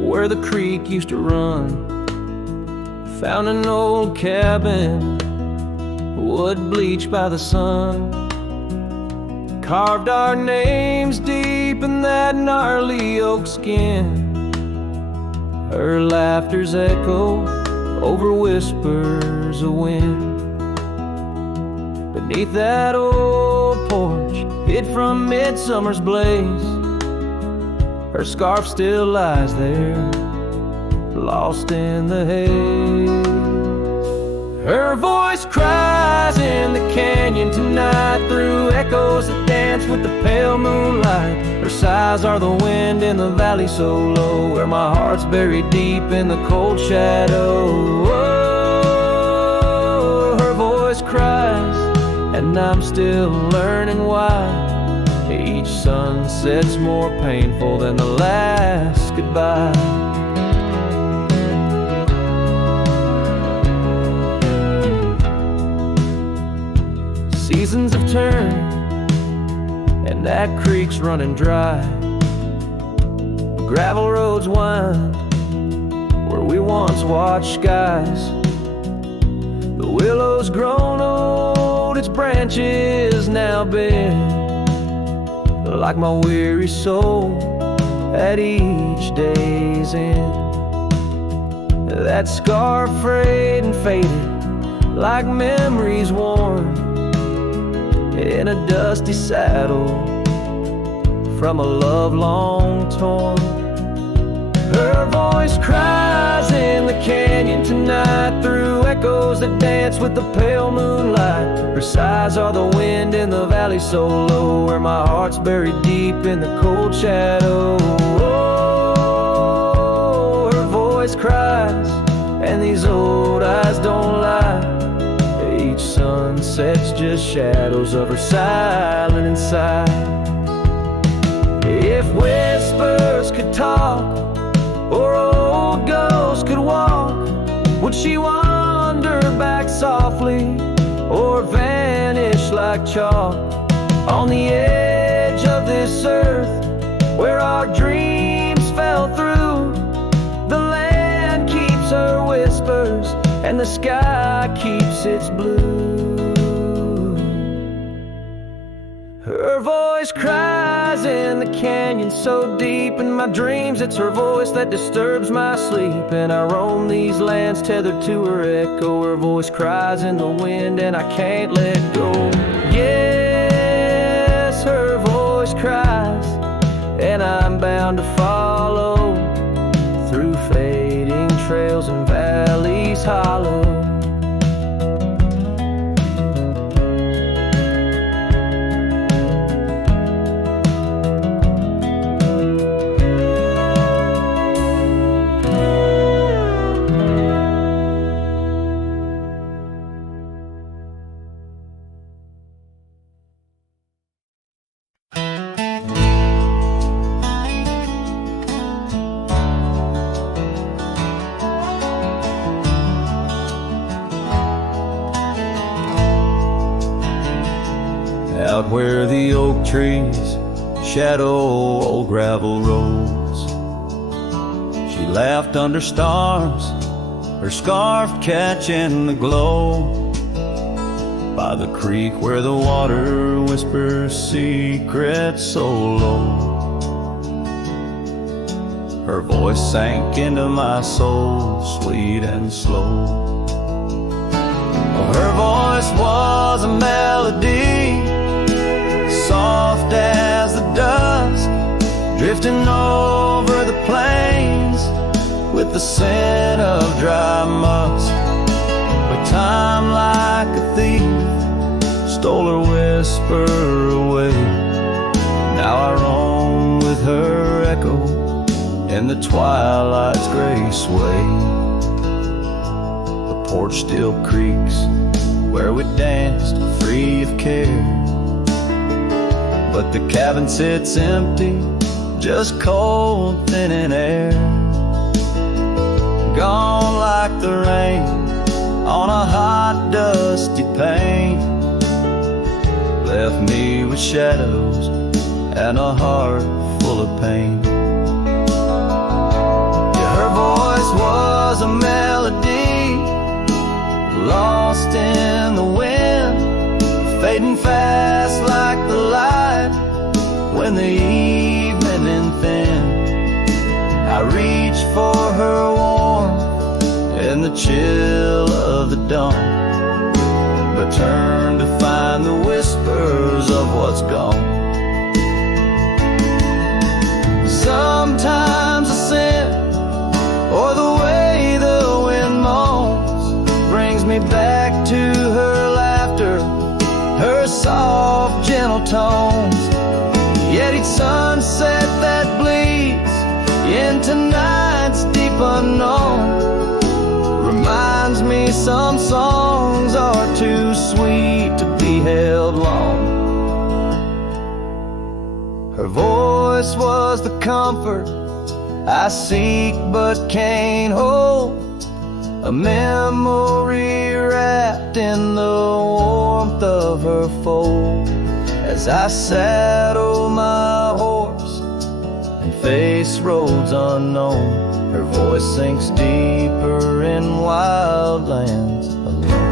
where the creek used to run. Found an old cabin, wood bleached by the sun. Carved our names deep in that gnarly oak skin. Her laughter's echo over whispers of wind. Beneath that old porch, hid from midsummer's blaze, her scarf still lies there, lost in the haze. Her voice cries in the canyon tonight, through echoes that dance with the pale moonlight. Her sighs are the wind in the valley so low, where my heart's buried deep in the cold shadow. Oh, her voice cries, and I'm still learning why each sunset's more painful than the last goodbye. Seasons have turned, and that creek's running dry. Gravel roads wind where we once watched skies. The willow's grown old, its branches now bend, like my weary soul at each day's end. That scar frayed and faded, like memories worn in a dusty saddle from a love long torn. Her voice cries in the canyon tonight, through echoes that dance with the pale moonlight. Her sighs are the wind in the valley so low, where my heart's buried deep in the cold shadow. Oh, her voice cries, and these old eyes don't lie. Each sunset's just shadows of her silent inside. If whispers could talk, or old ghosts could walk, would she wander back softly, or vanish like chalk on the edge of this earth where our dreams fell through? The land keeps her whispers, and the sky keeps its blue. Her voice cries in the canyon so deep in my dreams, it's her voice that disturbs my sleep. And I roam these lands tethered to her echo. Her voice cries in the wind, and I can't let go. Yes, her voice cries, and I'm bound to follow through fading trails and valleys hollow. Out where the oak trees shadow old gravel roads, she laughed under stars, her scarf catching the glow. By the creek where the water whispers secrets so low, her voice sank into my soul, sweet and slow. Her voice was a melody, soft as the dusk, drifting over the plains with the scent of dry musk. But time, like a thief, stole her whisper away. Now I roam with her echo in the twilight's gray sway. The porch still creaks where we danced free of care, but the cabin sits empty, just cold, thin in air. Gone like the rain on a hot, dusty pane, left me with shadows and a heart full of pain. fading fast like the light when the evening thin. I reach for her warmth in the chill of the dawn, but turn to find the whispers of what's gone. Sometimes a scent or the way the wind moans brings me back to her laughter, her soft, gentle tones. Yet each sunset that bleeds into night's deep unknown reminds me some songs are too sweet to be held long. Her voice was the comfort I seek but can't hold, a memory wrapped in the warmth of her fold. As I saddle my horse and face roads unknown, her voice sinks deeper in wild lands alone.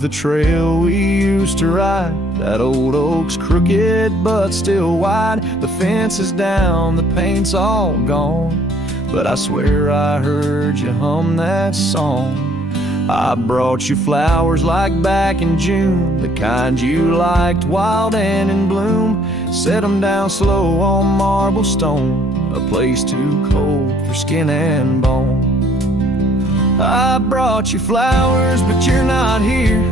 The trail we used to ride, that old oak's crooked but still wide. The fence is down, the paint's all gone, but I swear I heard you hum that song. I brought you flowers like back in June, the kind you liked, wild and in bloom. Set 'em down slow on marble stone, a place too cold for skin and bone. I brought you flowers, but you're not here.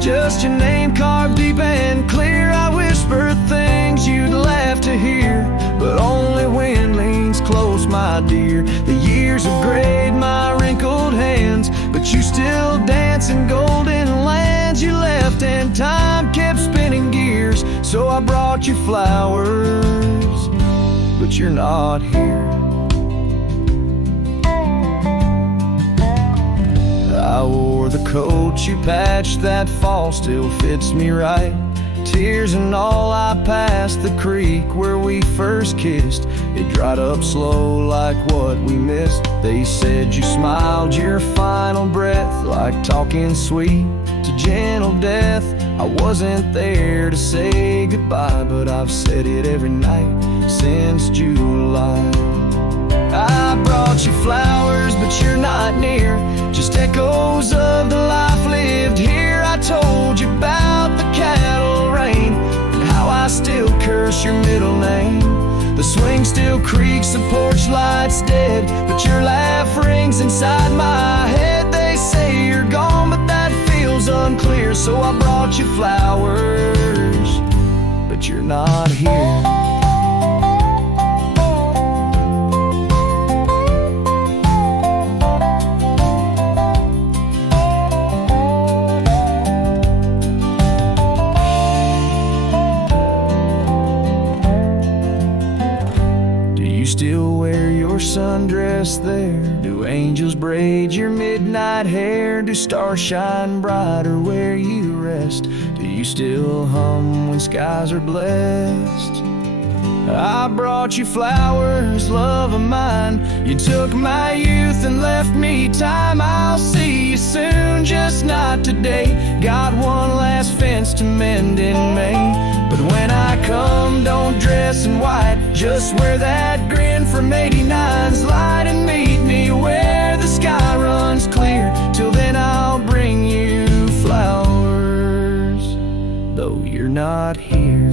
Just your name carved deep and clear. I whisper things you'd laugh to hear, but only wind leans close, my dear. The years have grayed my wrinkled hands, but you still dance in golden lands you left, and time kept spinning gears. So I brought you flowers, but you're not here. I wore the coat you patched that fall, still fits me right. Tears and all, I passed the creek where we first kissed. It dried up slow like what we missed. They said you smiled your final breath, like talking sweet to gentle death. I wasn't there to say goodbye, but I've said it every night since July. I brought you flowers, but you're not near. Just echoes of the life lived here. I told you about the cattle rain and how I still curse your middle name. The swing still creaks, the porch light's dead, but your laugh rings inside my head. They say you're gone, but that feels unclear. So I brought you flowers, but you're not here. Still wear your sundress there? Do angels braid your midnight hair? Do stars shine brighter where you rest? Do you still hum when skies are blessed? I brought you flowers, love of mine. You took my youth and left me time. I'll see you soon, just not today. Got one last fence to mend in May. But when I come, don't dress in white. Just wear that grin from 89's light and meet me where the sky runs clear. Till then I'll bring you flowers, though you're not here.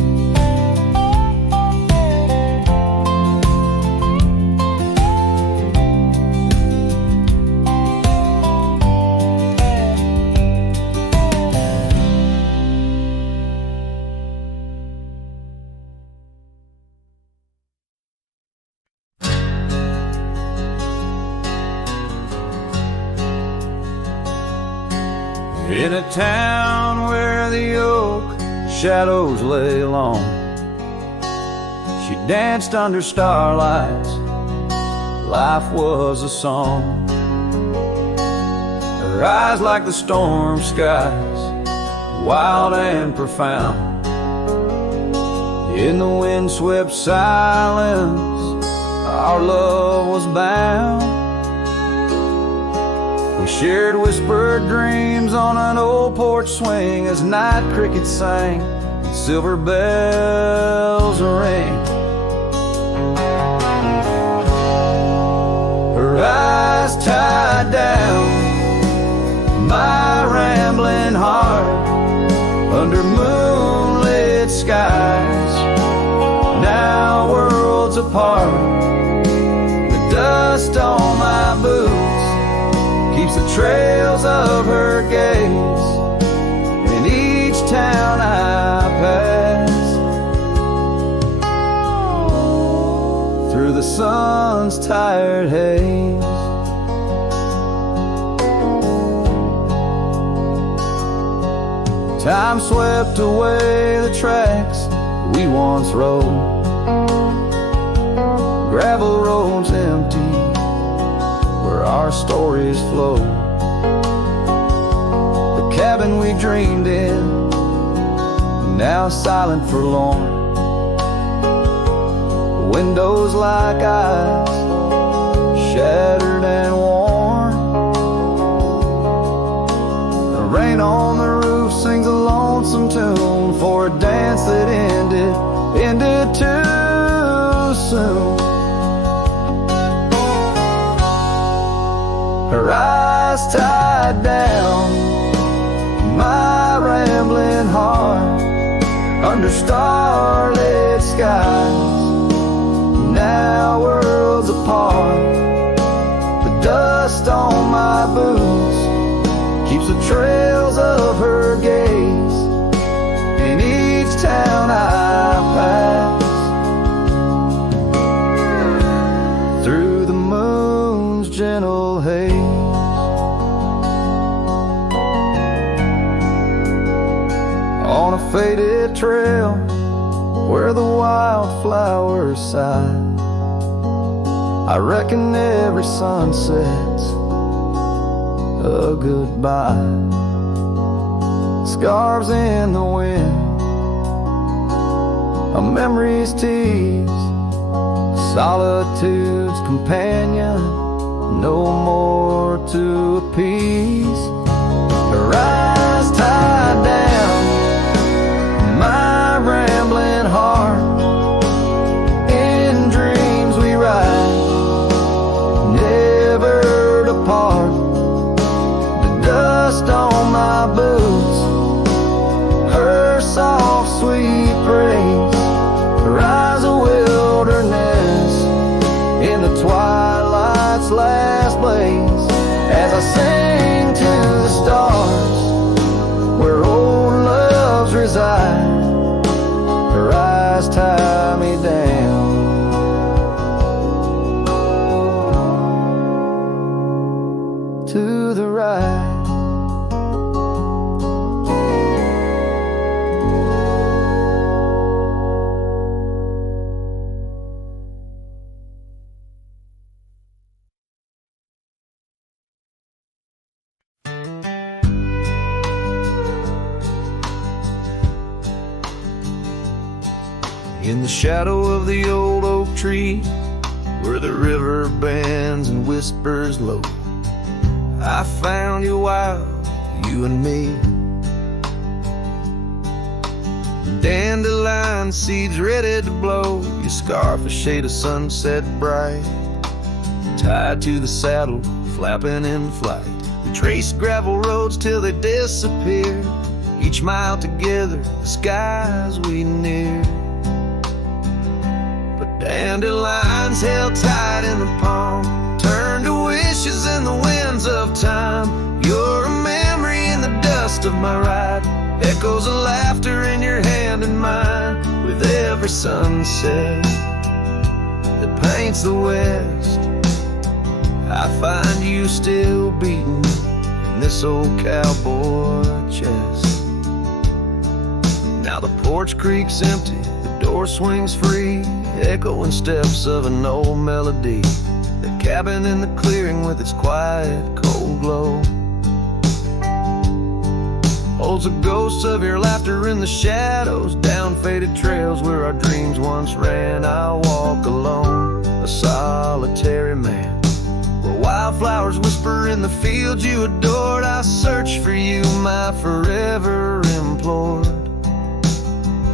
In a town where the oak shadows lay long, she danced under starlights. Life was a song. Her eyes like the storm skies, wild and profound. In the windswept silence, our love was bound. We shared whispered dreams on an old porch swing as night crickets sang and silver bells rang. Her eyes tied down my rambling heart under moonlit skies, now worlds apart. The dust on my boots keeps the trails of her gaze in each town I pass, through the sun's tired haze. Time swept away the tracks we once rode, gravel roads empty where our stories flow. The cabin we dreamed in, now silent forlorn. The windows like eyes, shattered and worn. The rain on the roof sings a lonesome tune for a dance that ended too soon. Her eyes tied down my rambling heart under starlit skies, now worlds apart. The dust on my boots keeps the trails of her gaze in each town I pass, through the moon's gentle haze. On a faded trail where the wildflowers sigh, I reckon every sunset's a goodbye. Scarves in the wind, a memory's tease, solitude's companion, no more to appease. Her eyes tied down my rambling heart, in dreams we ride, never to part. The dust on my boots, her soft sweet praise, her eyes a wilderness in the twilight's last blaze, as I sing to the stars where old loves reside. Her eyes tie me down to the right. In the shadow of the old oak tree, where the river bends and whispers low, I found you wild, you and me. Dandelion seeds ready to blow, your scarf a shade of sunset bright, tied to the saddle, flapping in flight. We traced gravel roads till they disappeared, each mile together, the skies we neared. Dandelions held tight in the palm, turned to wishes in the winds of time. You're a memory in the dust of my ride, echoes of laughter in your hand and mine. With every sunset that paints the west, I find you still beating in this old cowboy chest. Now the porch creak's empty, the door swings free, echoing steps of an old melody. The cabin in the clearing with its quiet, cold glow holds a ghost of your laughter in the shadows, down faded trails where our dreams once ran. I'll walk alone, a solitary man, where wildflowers whisper in the fields you adored. I search for you, my forever implored.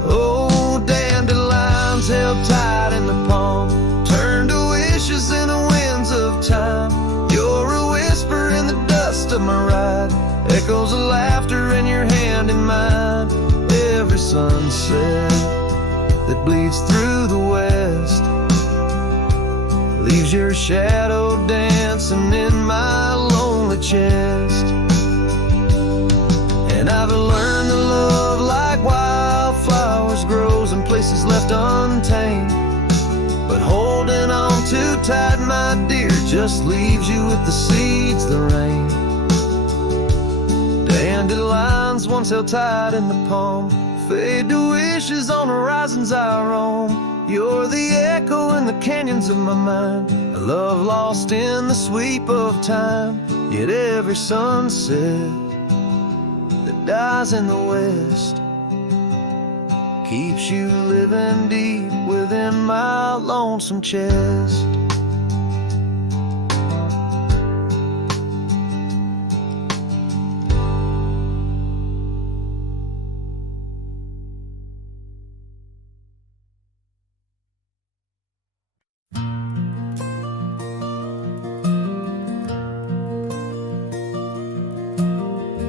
Oh, dandelions held tight in the palm, turn to wishes in the winds of time. You're a whisper in the dust of my ride, echoes of laughter in your hand in mine. Every sunset that bleeds through the west leaves your shadow dancing in my lonely chest. And I've learned to love like wildflowers grows in places left untamed, but holding on too tight, my dear, just leaves you with the seeds the rain. Dandelions once held tight in the palm fade to wishes on horizons I roam. You're the echo in the canyons of my mind, a love lost in the sweep of time. Yet every sunset that dies in the west keeps you living deep within my lonesome chest.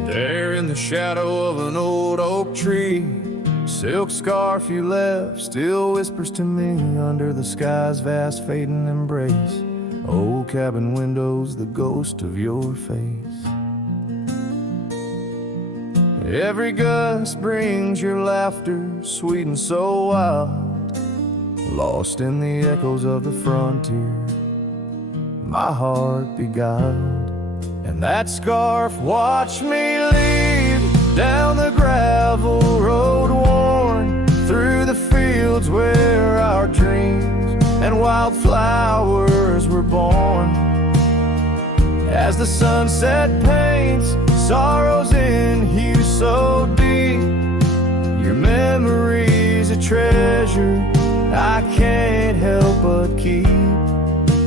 There in the shadow of an old oak tree, silk scarf you left still whispers to me under the sky's vast fading embrace. Old cabin windows, the ghost of your face. Every gust brings your laughter, sweet and so wild, lost in the echoes of the frontier, my heart beguiled. And that scarf watched me leave down the gravel road worn through the fields where our dreams and wildflowers were born. As the sunset paints sorrows in hue so deep, your memory's a treasure I can't help but keep.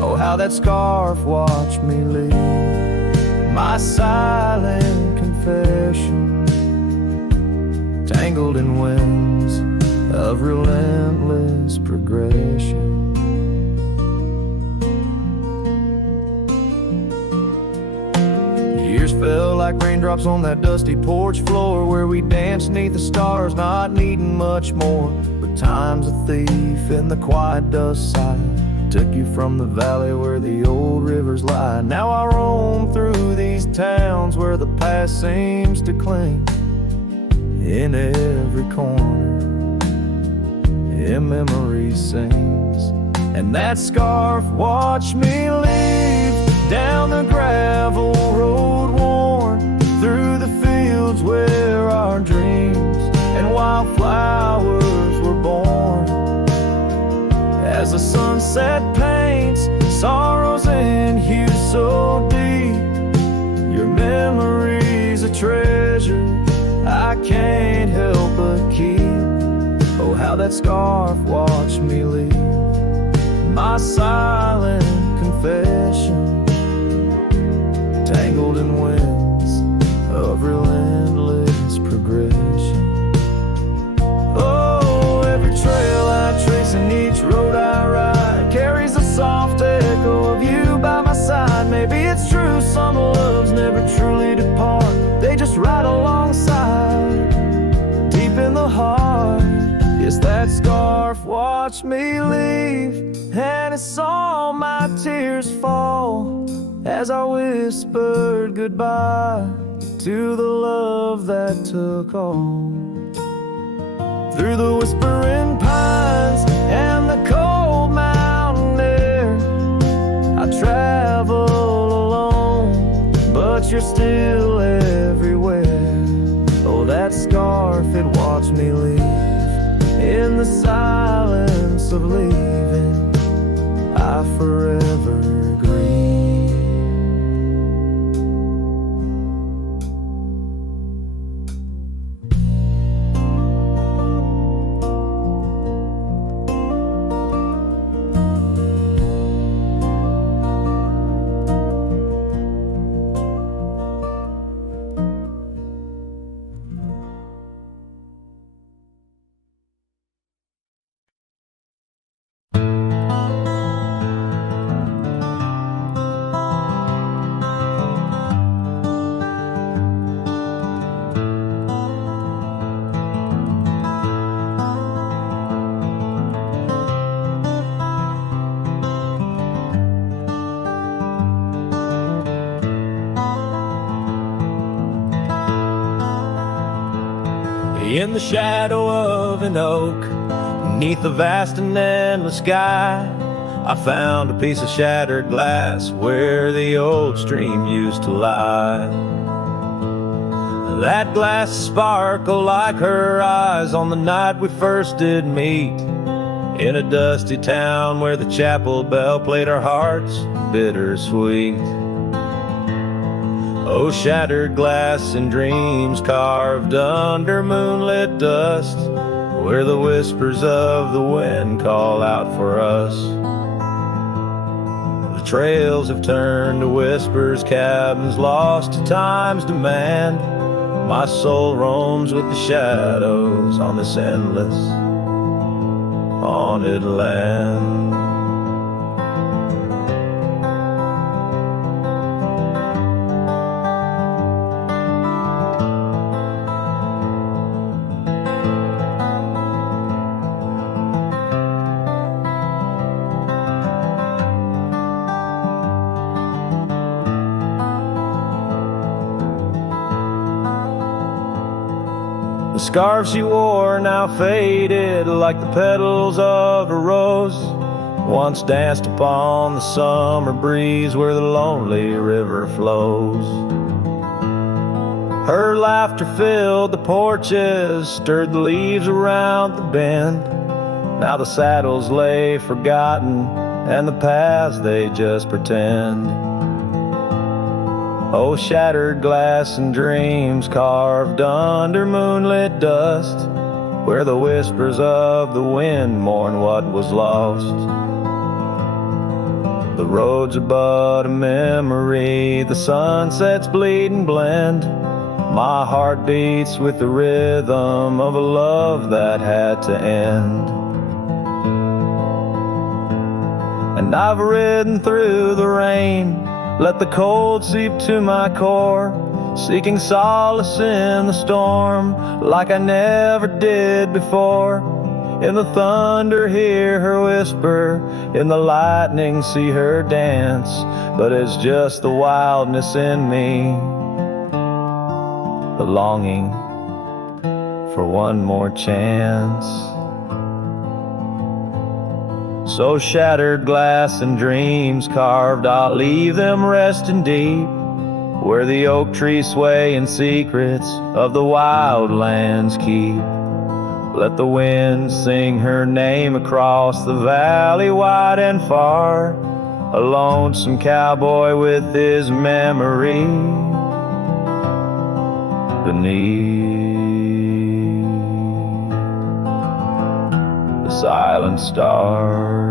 Oh, how that scarf watched me leave, my silent confession, tangled in winds of relentless progression. Years fell like raindrops on that dusty porch floor where we danced neath the stars, not needing much more. But time's a thief in the quiet dust side, took you from the valley where the old rivers lie. Now I roam through these towns where the past seems to cling. In every corner, in memory sings. And that scarf watched me leave down the gravel road worn through the fields where our dreams and wildflowers were born. As the sunset paints sorrows in hue so deep, your memory's a treasure I can't help but keep. Oh, how that scarf watched me leave, my silent confession, tangled in winds of relentless progression. Oh, every trail I trace and each road I ride carries a soft echo of you by my side. Maybe it's true, some loves never truly depart, they just ride alongside, deep in the heart. Yes, that scarf watched me leave, and it saw my tears fall as I whispered goodbye to the love that took all. Through the whispering pines and the cold mountain air, I travel alone, but you're still watch me leave. In the silence of leaving, I forever grieve. In the shadow of an oak, beneath the vast and endless sky, I found a piece of shattered glass where the old stream used to lie. That glass sparkled like her eyes on the night we first did meet, in a dusty town where the chapel bell played our hearts bittersweet. Oh, shattered glass and dreams carved under moonlit dust, where the whispers of the wind call out for us. The trails have turned to whispers, cabins lost to time's demand. My soul roams with the shadows on this endless, haunted land. The scarf she wore now faded like the petals of a rose, once danced upon the summer breeze where the lonely river flows. Her laughter filled the porches, stirred the leaves around the bend. Now the saddles lay forgotten, and the paths they just pretend. Oh, shattered glass and dreams carved under moonlit dust, where the whispers of the wind mourn what was lost. The roads are but a memory, the sunsets bleed and blend. My heart beats with the rhythm of a love that had to end. And I've ridden through the rain, let the cold seep to my core, seeking solace in the storm like I never did before. In the thunder hear her whisper, in the lightning see her dance, but it's just the wildness in me, the longing for one more chance. So shattered glass and dreams carved, I'll leave them resting deep, where the oak trees sway in secrets of the wild lands keep. Let the wind sing her name across the valley wide and far, a lonesome cowboy with his memory beneath the silent stars.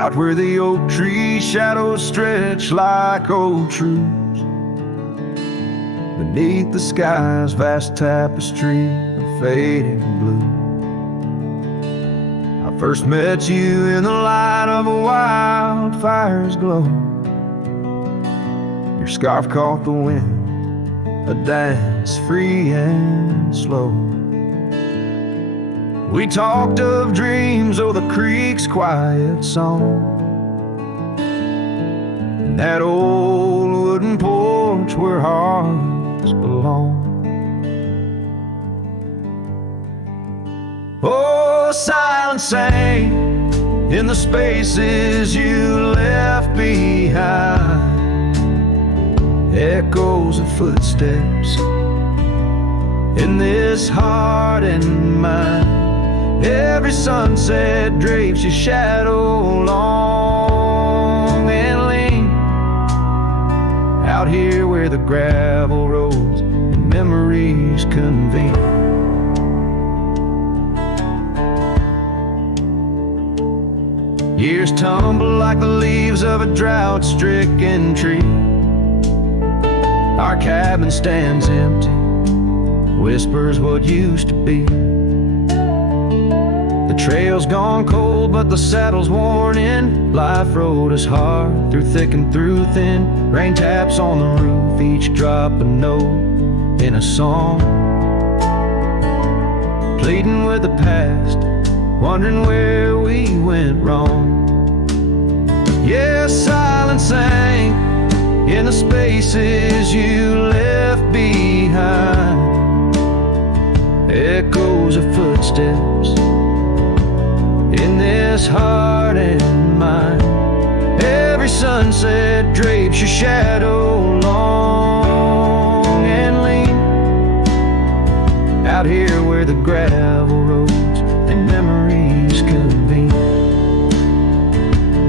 Out where the oak tree shadows stretch like old truths, beneath the sky's vast tapestry of fading blue. I first met you in the light of a wildfire's glow. Your scarf caught the wind, a dance free and slow. We talked of dreams, oh, the creek's quiet song, and that old wooden porch where hearts belong. Oh, silence sang in the spaces you left behind, echoes of footsteps in this heart and mind. Every sunset drapes your shadow long and lean, out here where the gravel roads and memories convene. Years tumble like the leaves of a drought-stricken tree. Our cabin stands empty, whispers what used to be. The trail's gone cold, but the saddle's worn in. Life rode us hard, through thick and through thin. Rain taps on the roof, each drop a note in a song. Pleading with the past, wondering where we went wrong. Yeah, silence sang in the spaces you left behind, echoes of footsteps in this heart and mind. Every sunset drapes your shadow long and lean, out here where the gravel roads and memories convene.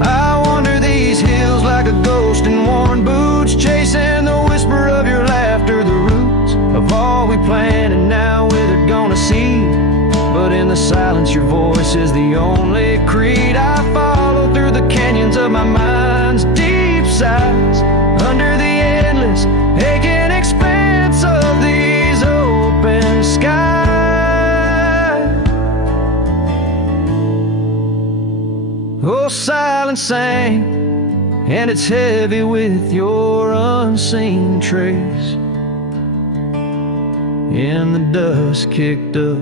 I wander these hills like a ghost in worn boots, chasing the whisper of your laughter, the roots of all we planned and now withered gonna see. But in the silence your voice is the only creed I follow through the canyons of my mind's deep sighs, under the endless aching expanse of these open skies. Oh, silence sang, and it's heavy with your unseen trace. In the dust kicked up,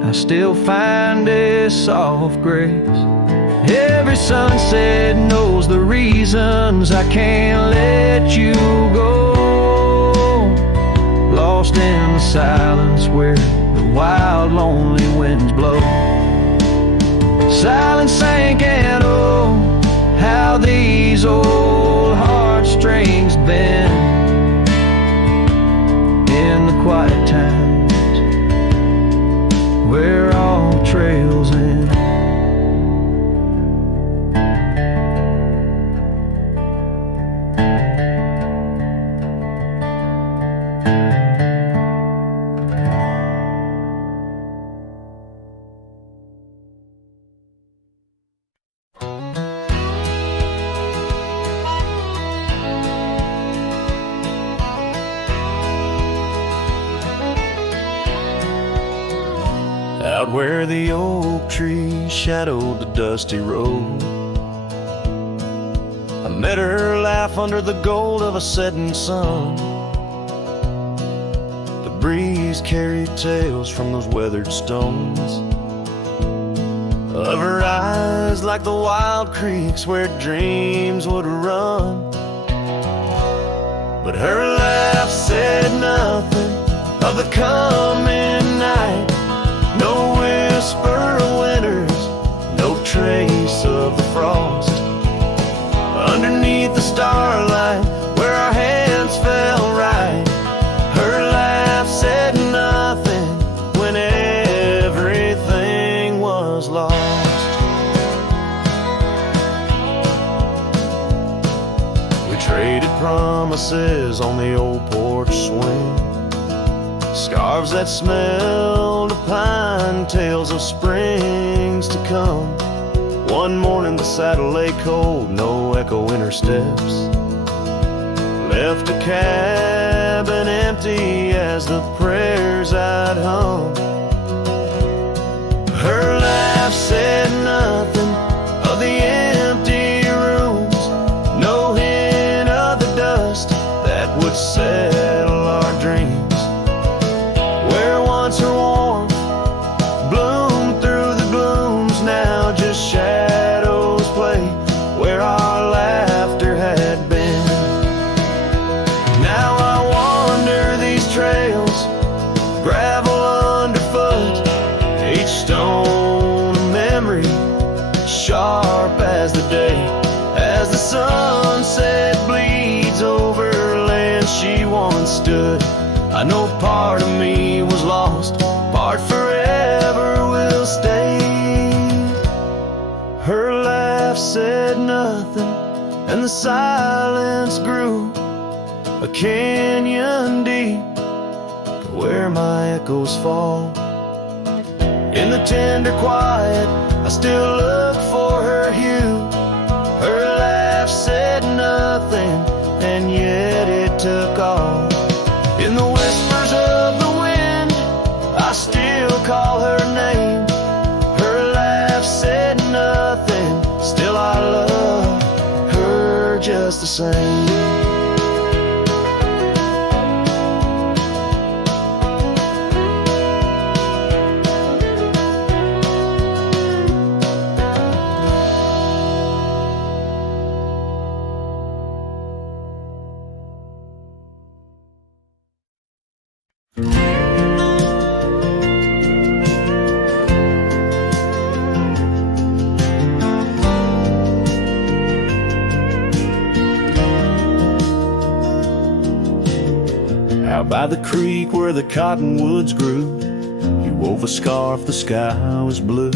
I still find a soft grace. Every sunset knows the reasons I can't let you go. Lost in the silence where the wild lonely winds blow. Silence sank and oh, how these old heartstrings bend in the quiet times where all trails end. Out where the oak tree shadowed the dusty road, I met her laugh under the gold of a setting sun. The breeze carried tales from those weathered stones, of her eyes like the wild creeks where dreams would run. But her laugh said nothing of the coming night. No whisper of winters, no trace of the frost. Underneath the starlight, where our hands fell right, her laugh said nothing when everything was lost. We traded promises on the old porch swing, scarves that smelled of pine, tales of springs to come. One morning the saddle lay cold, no echo in her steps. Left the cabin empty as the prayers I'd hung. Her laugh said nothing of the empty rooms, no hint of the dust that would settle our dreams. Where once her warmth bloomed through the glooms, now just shadows play where our laughter had been. Now I wander these trails, gravel underfoot, each stone a memory, sharp as the day. As the sunset bleeds over land she once stood, I know part of me was lost, part forever will stay. Her laugh said nothing, and the silence grew a canyon deep where my echoes fall. In the tender quiet, I still look for her hue. Her laugh said nothing, and yet it took all. In the whispers of the wind, I still call her name. Her laugh said nothing, still I love her just the same. Out by the creek where the cottonwoods grew, you wove a scarf, the sky was blue.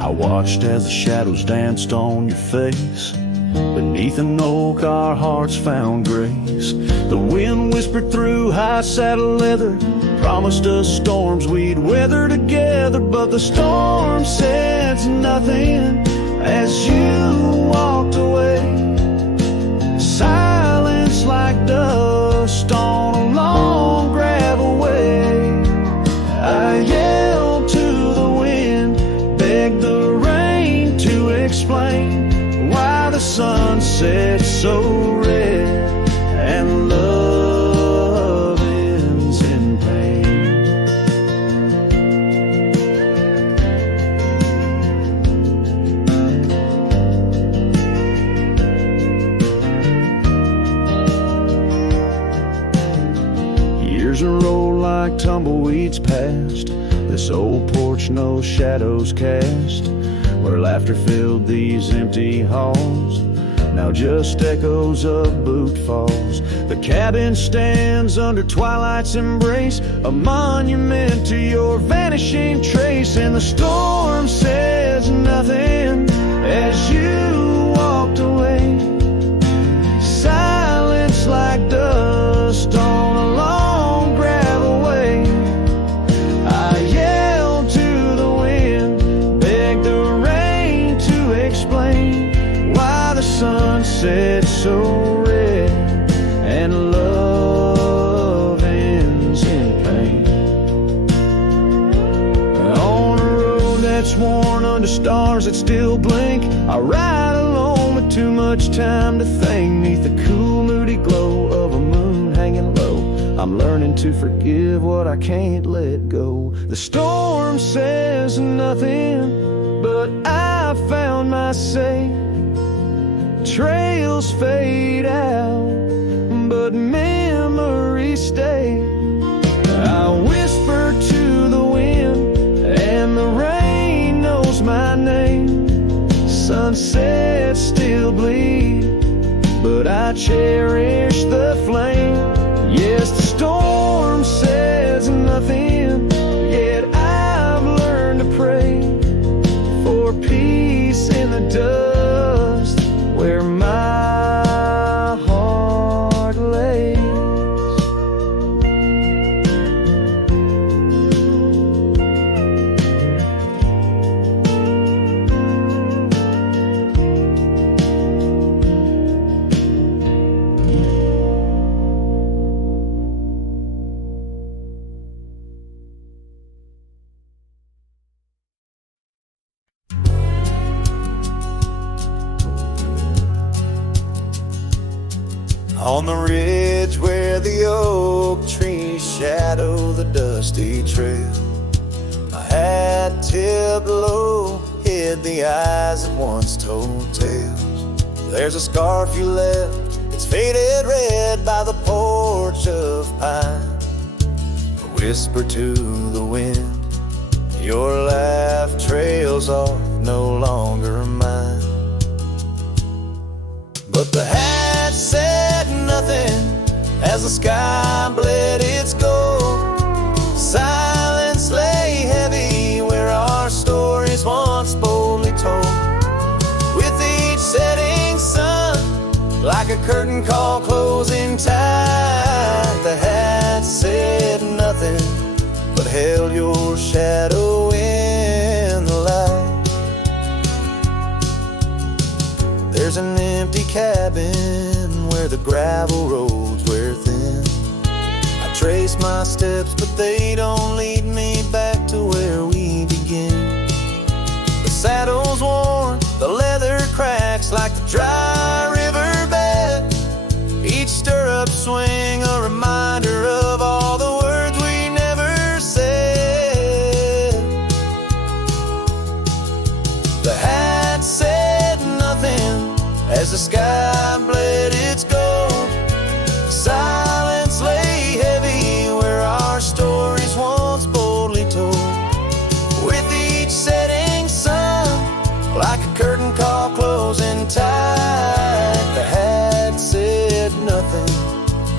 I watched as the shadows danced on your face. Beneath an oak our hearts found grace. The wind whispered through high saddle leather, promised us storms we'd weather together. But the storm said nothing as you walked away. Silence like dust on a long gravel way. I yelled to the wind, begged the rain to explain why the sun set so red and love ends in pain. Years roll like tumbleweeds past this old porch, no shadows cast, where laughter filled these empty halls, now just echoes of boot falls. The cabin stands under twilight's embrace, a monument to your vanishing trace. And the storm says nothing as you walked away. Silence like dust on a long gravel way. I yelled to the wind, begged the rain to explain why the sun set so red and love ends in pain. On a road that's worn under stars that still blink, I ride alone with too much time to think. Neath the cool moody glow of a moon hanging low, I'm learning to forgive what I can't let go. The storm says nothing, but I found my say. Trails fade out, but memories stay. I whisper to the wind, and the rain knows my name. Sunsets still bleed, but I cherish the flame. Yes, the storm says nothing, yet I've learned to pray for peace in the dust where my heart lays. On the ridge where the oak trees shadow the dusty trail, a hat tipped low hid the eyes that once told tales. There's a scarf you left, it's faded red by the porch of pine. A whisper to the wind, your laugh trails off, no longer mine. But the hat said nothing as the sky bled its gold. Silence lay heavy where our stories once boldly told. With each setting sun, like a curtain call closing tight, the hat said nothing but held your shadow in the light. There's an empty cabin where the gravel roads wear thin. I trace my steps, but they don't lead me back to where we begin. The saddle's worn, the leather cracks like the dry riverbed. Each stirrup swing a reminder of all the words we never said. The hat said nothing as the sky bled its gold. Silence lay heavy where our stories once boldly told. With each setting sun, like a curtain call closing tight, the hat said nothing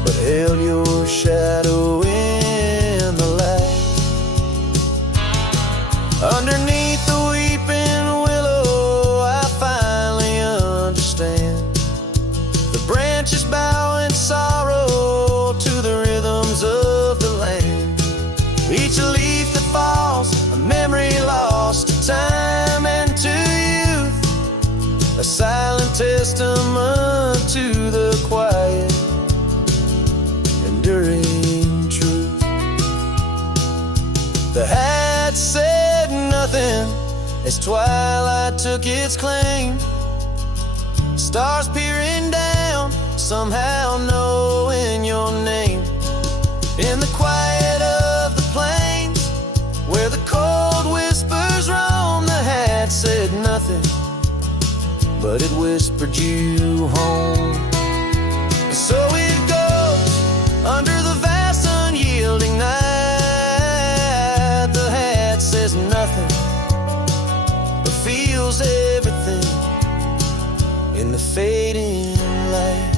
but held your shadow in the light. Underneath the weeping willow, I finally understand. The branches bow in sorrow to the rhythms of the land. Each leaf that falls, a memory lost to time and to youth, a silent testament to the quiet, enduring truth. The hat said nothing as twilight took its claim. Stars peering down, somehow knowing your name. In the quiet of the plains, where the cold whispers roam, the hat said nothing, but it whispered you home. So it goes under the vast unyielding night. The hat says nothing, but feels everything in the fading light.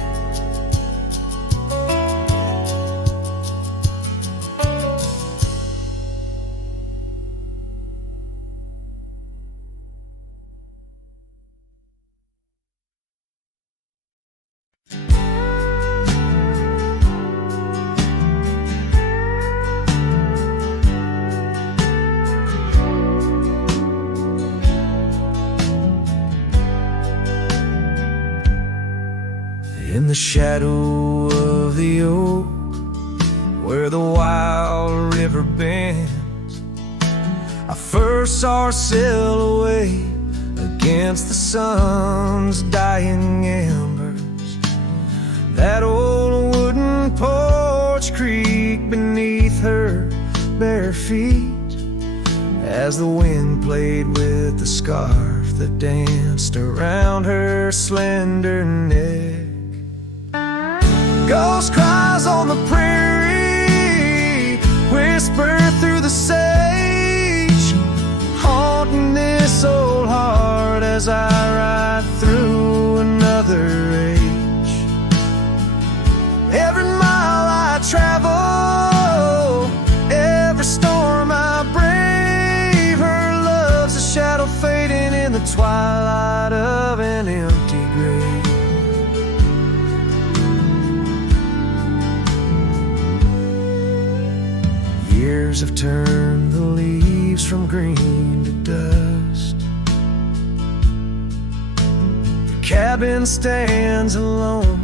In the shadow of the oak, where the wild river bends, I first saw her silhouette against the sun's dying embers. That old wooden porch creaked beneath her bare feet as the wind played with the scarf that danced around her slender neck. Ghost cries on the prairie whisper through the sage, haunting this old heart as I ride through another age. Every mile I travel, every storm I brave, her love's a shadow fading in the twilight of an empty grave. Years have turned the leaves from green to dust. The cabin stands alone,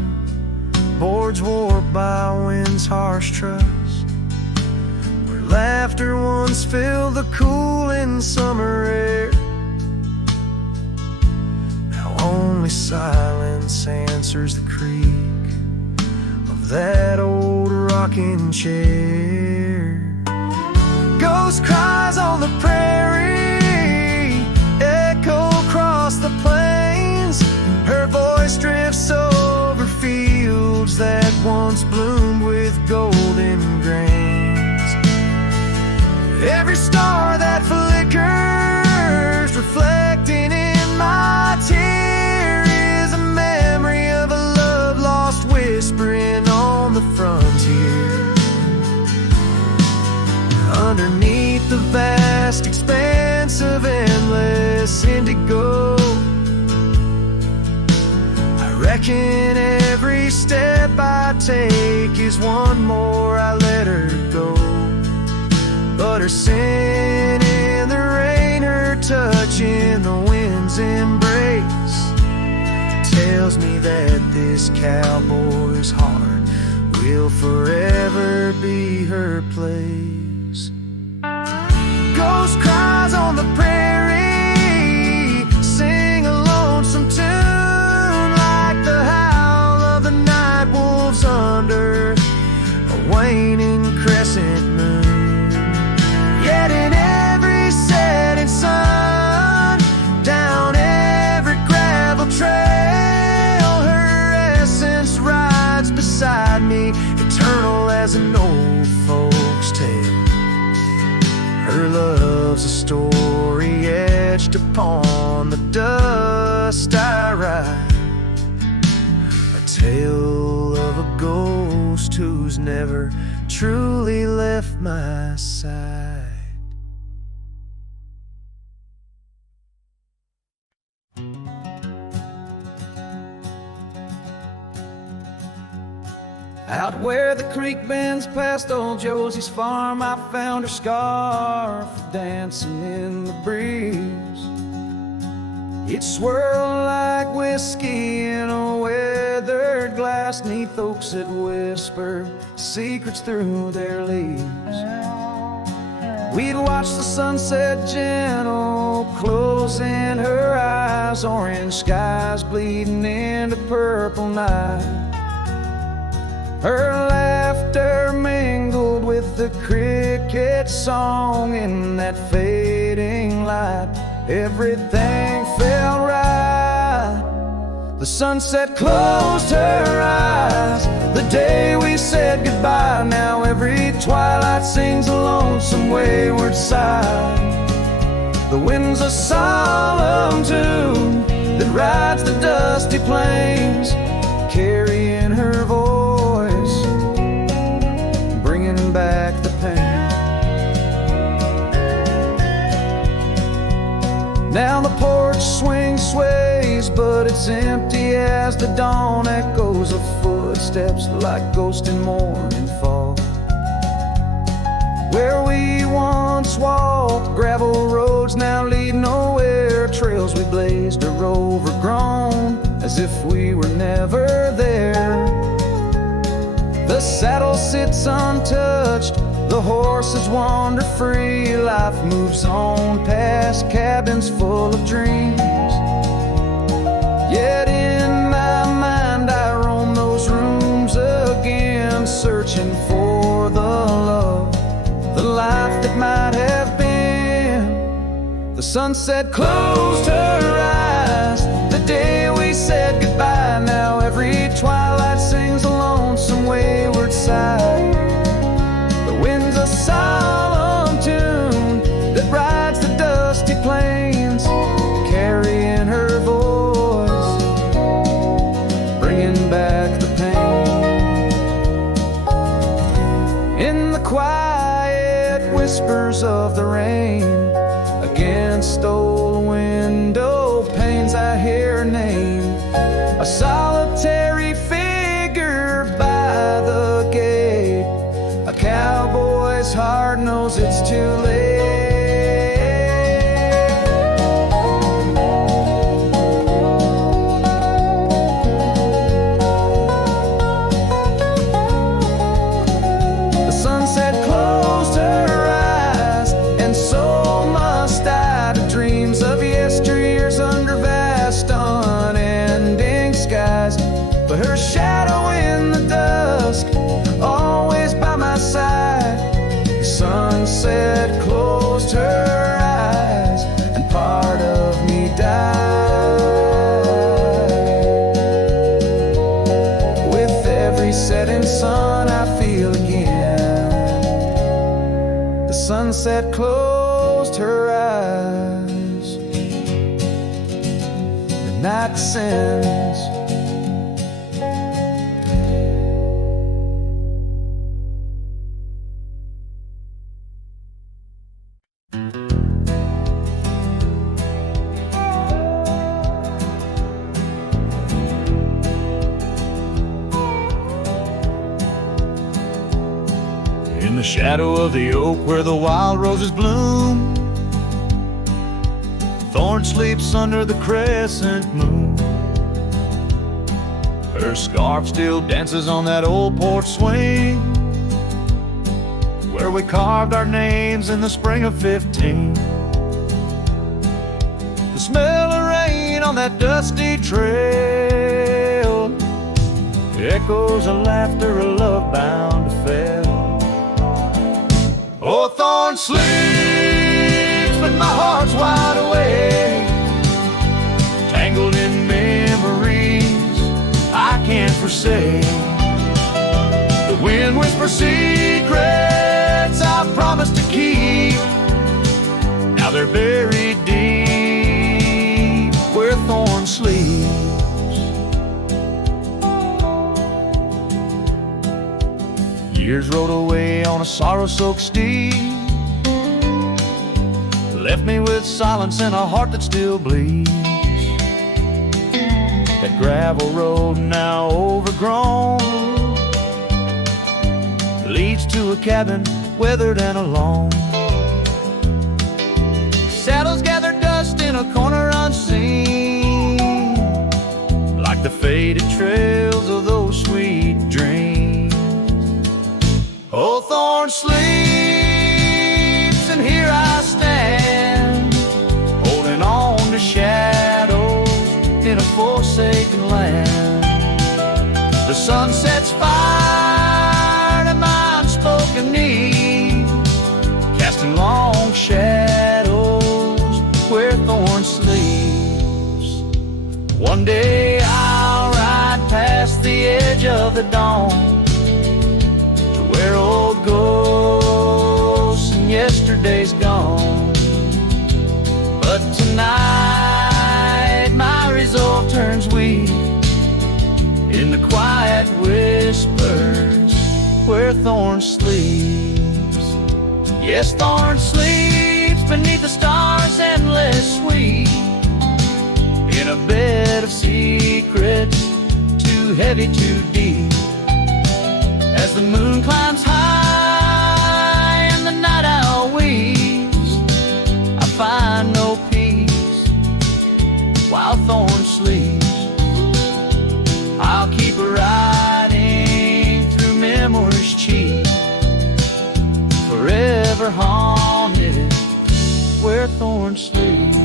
boards warped by wind's harsh trust, where laughter once filled the cooling summer air. Now only silence answers the creak that old rocking chair. Ghost cries on the prairie, echo across the plains. Her voice drifts over fields that once bloomed with golden grains. Every star that flickers, reflecting in my tear, is a memory of a love lost whispering on the frontier. Underneath the vast expanse of endless indigo, I reckon every step I take is one more I let her go. But her sin in the rain, her touch in the wind's embrace, tells me that this cowboy's heart will forever be her place. Ghost cries on the prairie, sing a lonesome tune like the howl of the night wolves under a waning crescent moon. Yet in every setting sun, down every gravel trail, her essence rides beside me, eternal as an old folk's tale. Her love's a story etched upon the dust I ride, a tale of a ghost who's never truly left my side. Out where the creek bends past old Josie's farm, I found her scarf dancing in the breeze. It swirled like whiskey in a weathered glass, 'neath oaks that whisper secrets through their leaves. We'd watch the sunset gentle, closing her eyes, orange skies bleeding into purple night. Her laughter mingled with the cricket song in that fading light. Everything felt right. The sunset closed her eyes the day we said goodbye. Now every twilight sings a lonesome wayward sigh. The wind's a solemn tune that rides the dusty plains, carrying her voice, bringing back the pain. Now the porch swing sways, but it's empty as the dawn echoes of footsteps like ghosts in morning fall. Where we once walked, gravel roads now lead nowhere. Trails we blazed are overgrown, as if we were never there. The saddle sits untouched, the horses wander free. Life moves on past cabins full of dreams. Yet in my mind I roam those rooms again, searching for the love, the life that might have been. The sunset closed her eyes the day we said goodbye. Now every twilight sings a lonesome wayward sigh. The wind's a solemn tune that rides the dusty plains, carrying her voice, bringing back the pain. In the quiet whispers of the rain, against old window panes I hear her name, a solitary figure by the gate. A cowboy's heart knows it's too late. The sunset closed her eyes, and so must I, to dream sunset closed her eyes. The night descends. In the shadow of the oak where the wild roses bloom, Thorn sleeps under the crescent moon. Her scarf still dances on that old porch swing where we carved our names in the spring of 15. The smell of rain on that dusty trail echoes of laughter, a love bound to fail. Oh, Thorn sleeps, but my heart's wide awake, tangled in memories I can't forsake. The wind whispers secrets I promised to keep. Now they're buried deep where Thorn sleeps. Years rode away on a sorrow-soaked steed, left me with silence and a heart that still bleeds. That gravel road now overgrown leads to a cabin weathered and alone. Saddles gather dust in a corner unseen, like the faded trails of those sweet dreams. Oh, Thorn sleeps, and here I stand, holding on to shadows in a forsaken land. The sun sets fire to my unspoken need, casting long shadows where Thorn sleeps. One day I'll ride past the edge of the dawn, where old ghosts and yesterday's gone. But tonight my resolve turns weak in the quiet whispers where Thorn sleeps. Yes, Thorn sleeps beneath the stars endless sweet, in a bed of secrets too heavy, too deep. As the moon climbs high and the night owl weeps, I find no peace while Thorn sleeps. I'll keep riding through memories cheap, forever haunted where Thorn sleeps.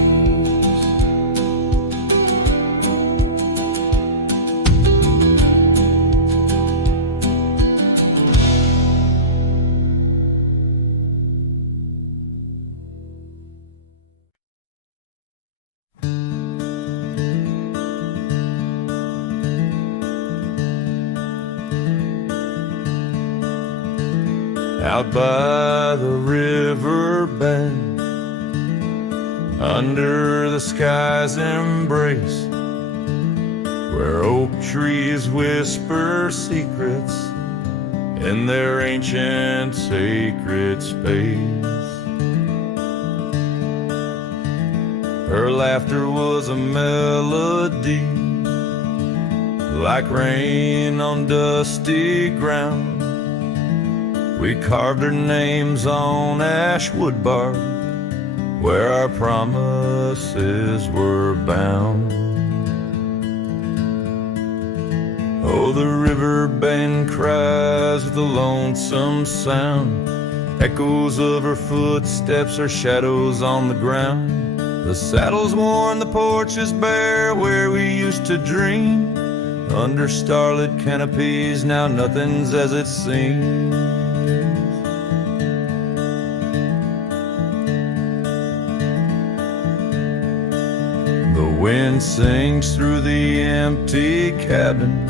Out by the river bend, under the sky's embrace, where oak trees whisper secrets in their ancient sacred space. Her laughter was a melody, like rain on dusty ground. We carved our names on ash wood bark, where our promises were bound. Oh, the river bend cries with a lonesome sound, echoes of her footsteps are shadows on the ground. The saddle's worn, the porch is bare, where we used to dream. Under starlit canopies, now nothing's as it seems. The wind sings through the empty cabin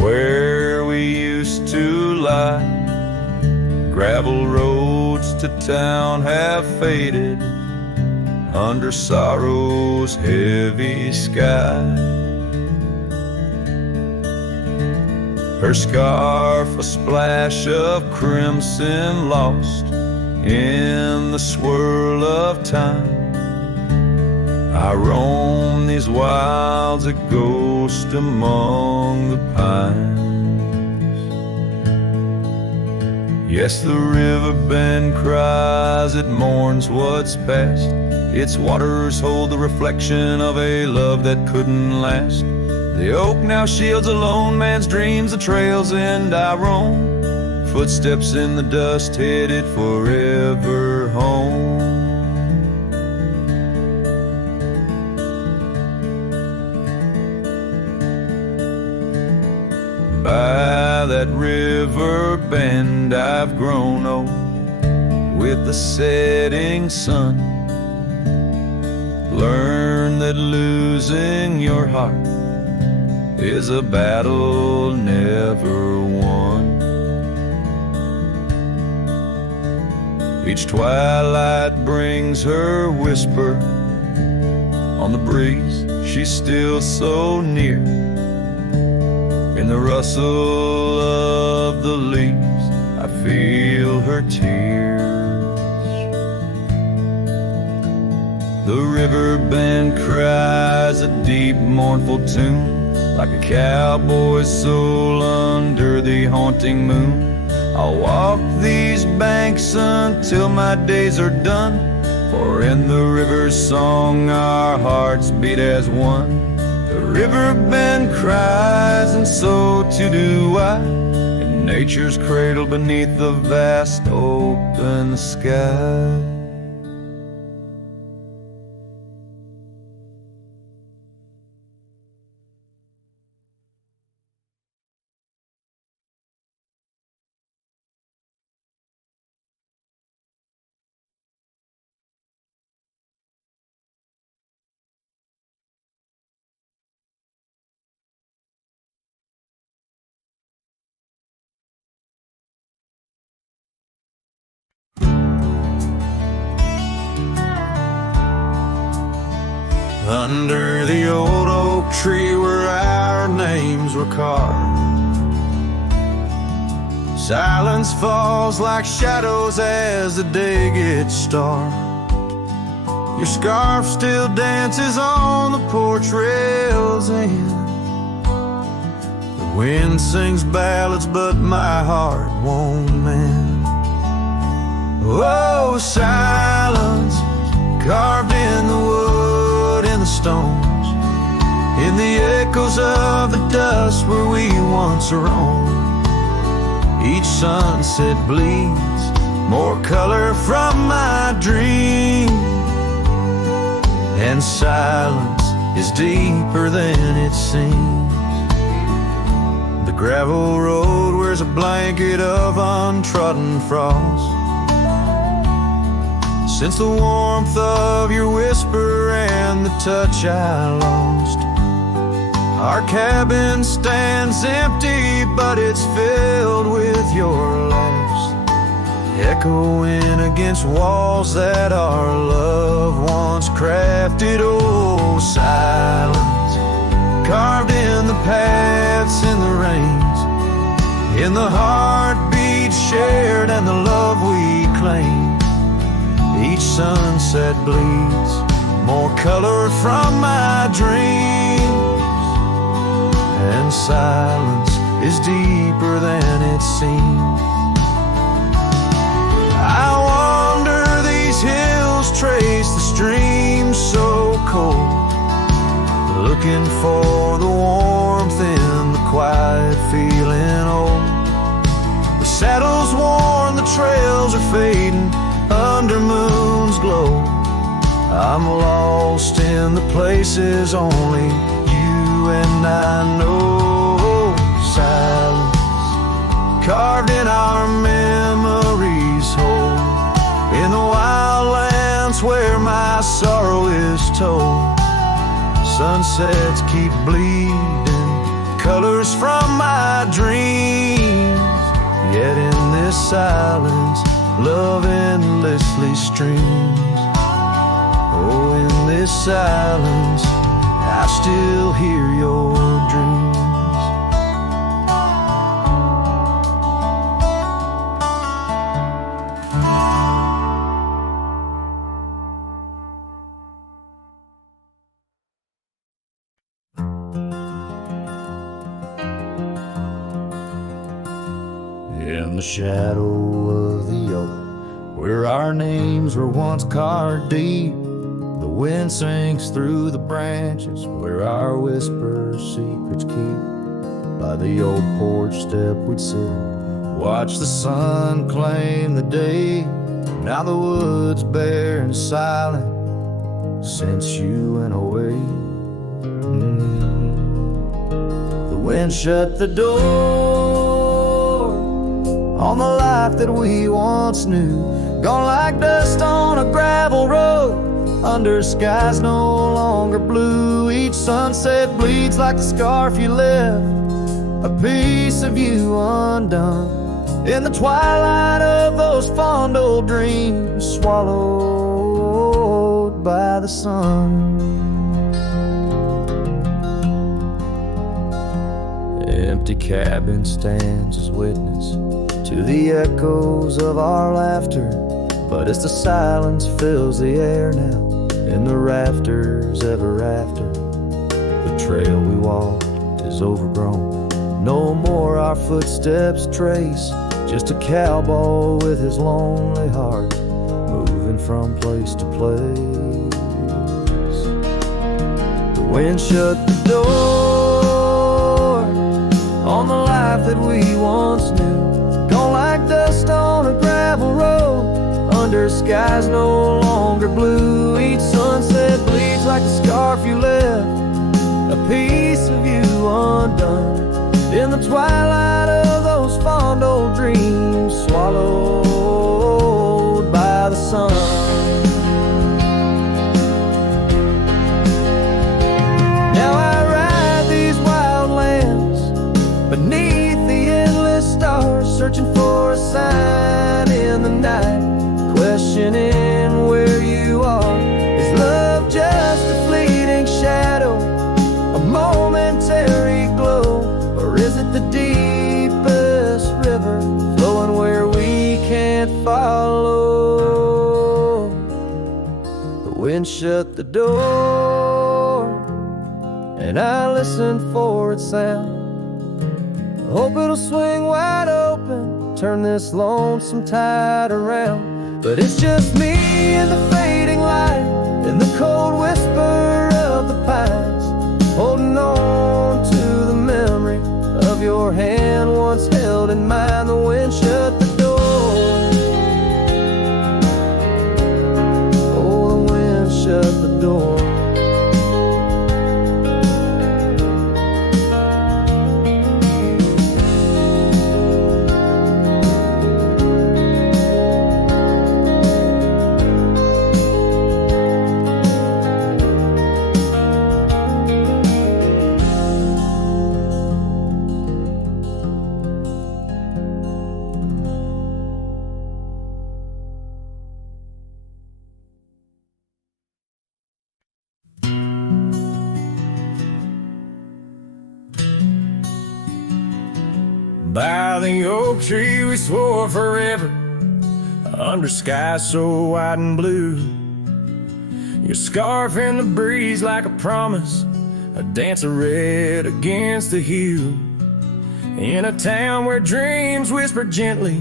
where we used to lie. Gravel road roads to town have faded under sorrow's heavy sky. Her scarf a splash of crimson lost in the swirl of time. I roam these wilds a ghost among the pines. Yes, the river bend cries, it mourns what's past. Its waters hold the reflection of a love that couldn't last. The oak now shields a lone man's dreams, the trails end I roam. Footsteps in the dust headed forever home. By that river bend I've grown old with the setting sun. Learn that losing your heart is a battle never won. Each twilight brings her whisper on the breeze. She's still so near. In the rustle of the leaves, I feel her tears. The river bend cries a deep, mournful tune, like a cowboy's soul under the haunting moon. I'll walk these banks until my days are done, for in the river's song our hearts beat as one. The river bend cries, and so too do I, in nature's cradle beneath the vast open sky. Under the old oak tree where our names were carved, silence falls like shadows as the day gets dark. Your scarf still dances on the porch rails, and the wind sings ballads, but my heart won't mend. Oh, silence carved in the wood, in the stones, in the echoes of the dust where we once roamed. Each sunset bleeds more color from my dream, and silence is deeper than it seems. The gravel road wears a blanket of untrodden frost. Since the warmth of your whisper and the touch I lost, our cabin stands empty, but it's filled with your laughs, echoing against walls that our love once crafted. Oh, silence carved in the paths, in the rains, in the heartbeats shared and the love we claim. Each sunset bleeds more color from my dreams, and silence is deeper than it seems. I wander these hills, trace the streams so cold, looking for the warmth in the quiet, feeling old. The saddle's worn, the trails are fading under moon's glow. I'm lost in the places only you and I know. Silence carved in our memories hold, in the wildlands where my sorrow is told. Sunsets keep bleeding colors from my dreams, yet in this silence love endlessly streams. Oh, in this silence, I still hear your dreams. In the shadow of the oak, where our names were once carved deep, the wind sinks through the branches, where our whispers secrets keep. By the old porch step we'd sit, watch the sun claim the day. Now the wood's bare and silent since you went away. The wind shut the door on the life that we once knew, gone like dust on a gravel road, under skies no longer blue. Each sunset bleeds like the scarf you left, a piece of you undone. In the twilight of those fond old dreams, swallowed by the sun. Empty cabin stands as witness to the echoes of our laughter, but as the silence fills the air now, in the rafters ever after, the trail we walked is overgrown. No more our footsteps trace, just a cowboy with his lonely heart, moving from place to place. The wind shut the door on the life that we once knew, gone like dust on a gravel road, under skies no longer blue. Each sunset bleeds like the scarf you left, a piece of you undone. In the twilight of those fond old dreams, swallowed by the sun. Now I ride these wild lands beneath the endless stars, searching for a sign in the night, questioning where you are. Is love just a fleeting shadow, a momentary glow? Or is it the deepest river, flowing where we can't follow? The wind shut the door, and I listened for its sound. Hope it'll swing wide open, turn this lonesome tide around. But it's just me and the fading light, and the cold whisper of the pines, holding on to the memory of your hand once held in mine. The wind shut the door. Oh, the wind shut the door. By the oak tree we swore forever, under skies so wide and blue. Your scarf in the breeze like a promise, a dance of red against the hue. In a town where dreams whisper gently,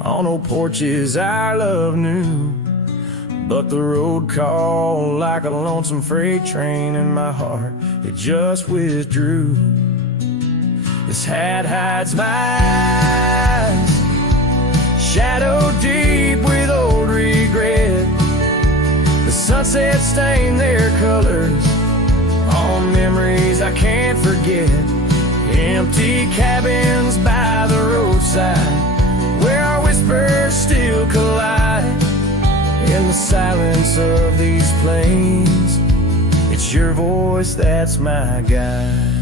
on old porches our love knew. But the road called like a lonesome freight train, and my heart, it just withdrew. This hat hides my eyes, shadow deep with old regret. The sunset stained their colors on memories I can't forget. Empty cabins by the roadside, where our whispers still collide. In the silence of these plains, it's your voice that's my guide.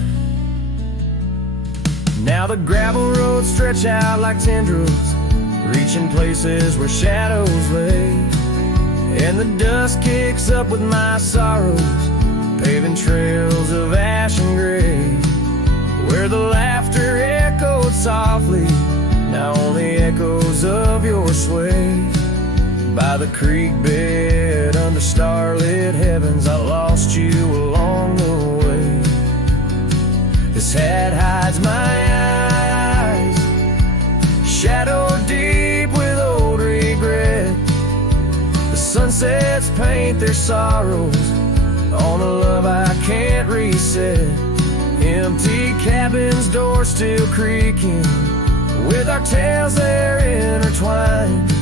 Now the gravel roads stretch out like tendrils, reaching places where shadows lay. And the dust kicks up with my sorrows, paving trails of ash and gray, where the laughter echoed softly, now only echoes of your sway. By the creek bed under starlit heavens, I lost you along the way. This hat hides my eyes, shadow deep with old regret. The sunsets paint their sorrows on a love I can't reset. Empty cabins, doors still creaking, with our tales there intertwined.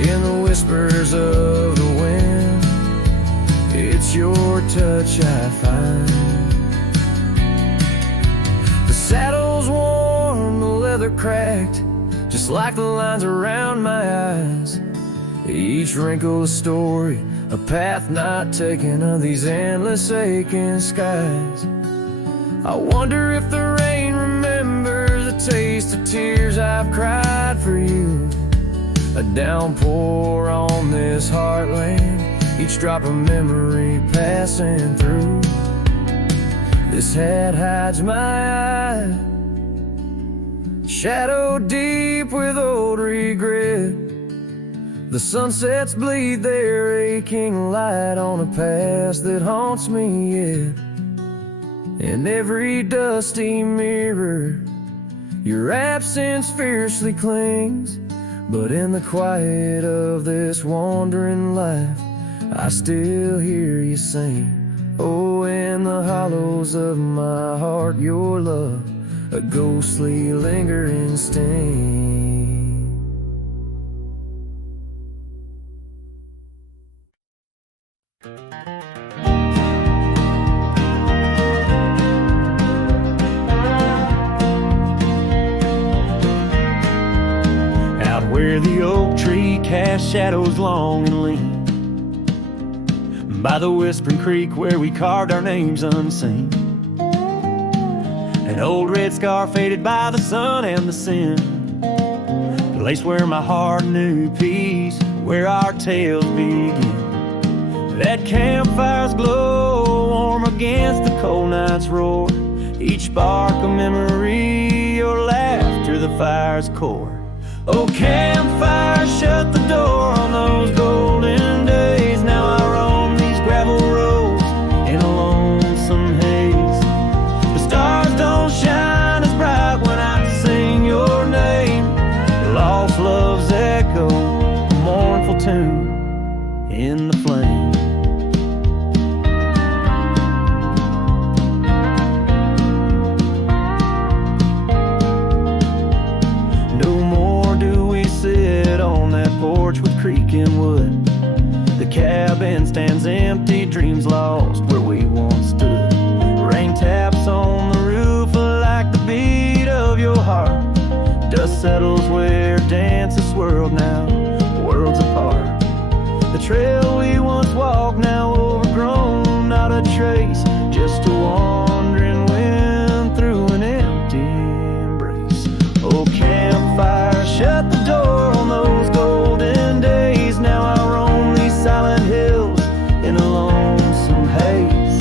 In the whispers of the wind, it's your touch I find. The saddle's worn, the leather cracked, just like the lines around my eyes. Each wrinkle a story, a path not taken of these endless aching skies. I wonder if the rain remembers the taste of tears I've cried for you. A downpour on this heartland, each drop a memory passing through. This hat hides my eye, shadow deep with old regret. The sunsets bleed their aching light on a past that haunts me yet. In every dusty mirror, your absence fiercely clings. But in the quiet of this wandering life, I still hear you sing. Oh, in the hollows of my heart, your love, a ghostly lingering sting. Where the oak tree casts shadows long and lean, by the whispering creek where we carved our names unseen, an old red scar faded by the sun and the sin, the place where my heart knew peace, where our tales begin. That campfire's glow warm against the cold night's roar, each spark a memory, your laughter the fire's core. Oh, campfire, shut the door on those golden days. Now I roam these gravel roads in a lonesome haze. The stars don't shine as bright when I sing your name. Lost love's echo, a mournful tune in the flame. Porch with creaking wood, the cabin stands empty, dreams lost where we once stood. Rain taps on the roof like the beat of your heart. Dust settles where dances swirled, now worlds apart. The trail we once walked now overgrown, not a trace, just a wandering wind through an empty embrace. Oh, campfire, shut the door on those golden days. Now I roam these silent hills in a lonesome haze.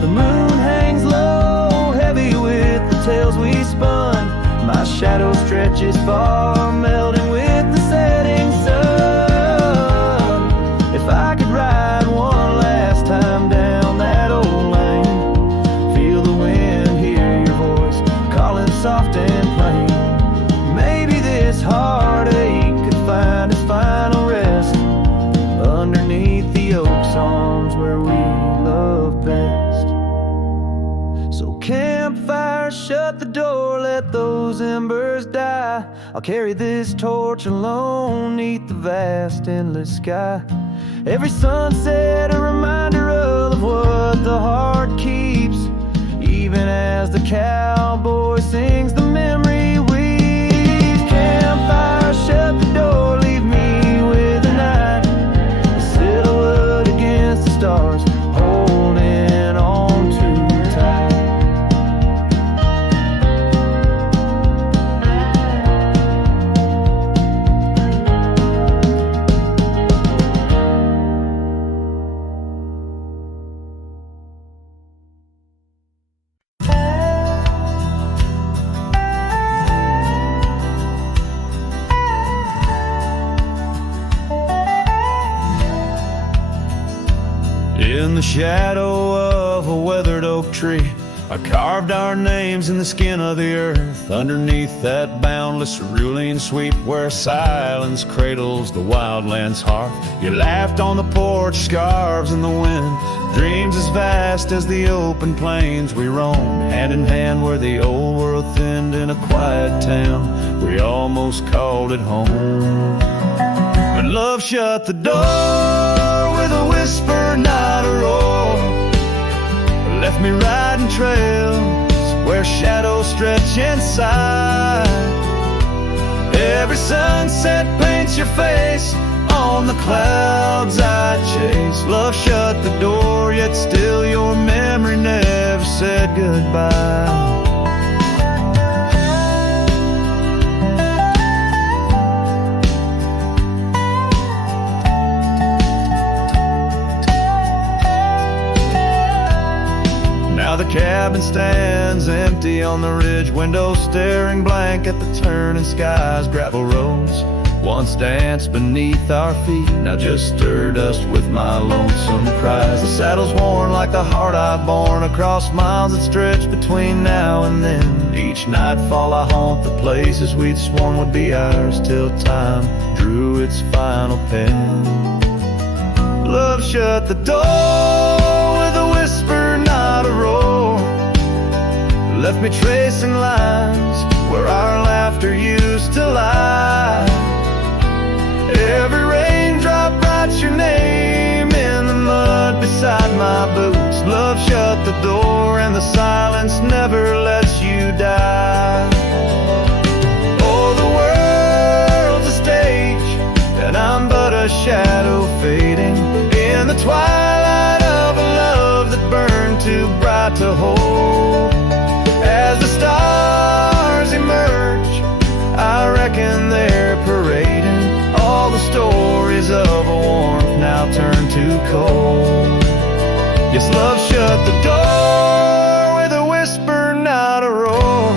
The moon hangs low, heavy with the tales we spun. My shadow stretches far, melting with the setting sun. If I could ride one last time down that old lane, feel the wind, hear your voice calling soft and plain. Maybe this heartache could find its final rest underneath the oak's arms where we love best. So campfire, shut the door, let those embers die. I'll carry this torch alone neath the vast endless sky. Every sunset a reminder of what the heart keeps, even as the cowboy sings the memory weaves. Campfire, shut the door, leave me with the night, a silhouette against the stars, holding on too tight. In the shadow of a weathered oak tree, I carved our names in the skin of the earth. Underneath that boundless cerulean sweep where silence cradles the wildland's heart. You laughed on the porch, scarves in the wind, dreams as vast as the open plains we roamed. Hand in hand where the old world thinned in a quiet town, we almost called it home. But love shut the door with a whisper, not a roar. Left me riding trails where shadows stretch inside. Every sunset paints your face on the clouds I chase. Love shut the door, yet still your memory never said goodbye. Now the cabin stands empty on the ridge, windows staring blank at the turning skies. Gravel roads once danced beneath our feet, now just stir dust with my lonesome cries. The saddle's worn like the heart I've borne across miles that stretch between now and then. Each nightfall I haunt the places we'd sworn would be ours till time drew its final pen. Love shut the door with a whisper, not a roar. Left me tracing lines where our laughter used to lie. Every raindrop writes your name in the mud beside my boots. Love shut the door and the silence never lets you die. Oh, the world's a stage and I'm but a shadow fading in the twilight of a love that burned too bright to hold. As the stars emerge, I reckon they're parading all the stories of a warmth now turned to cold. Yes, love shut the door with a whisper, not a roar.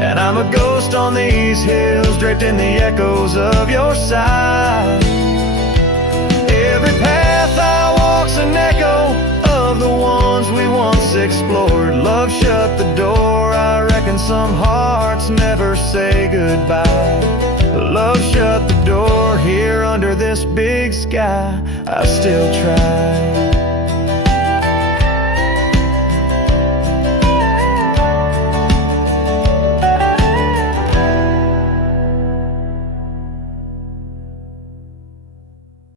And I'm a ghost on these hills, draped in the echoes of your sigh. Every path I walk's an echo of the ones we once explored. Love shut the door, I reckon some hearts never say goodbye. Love shut the door, here under this big sky I still try.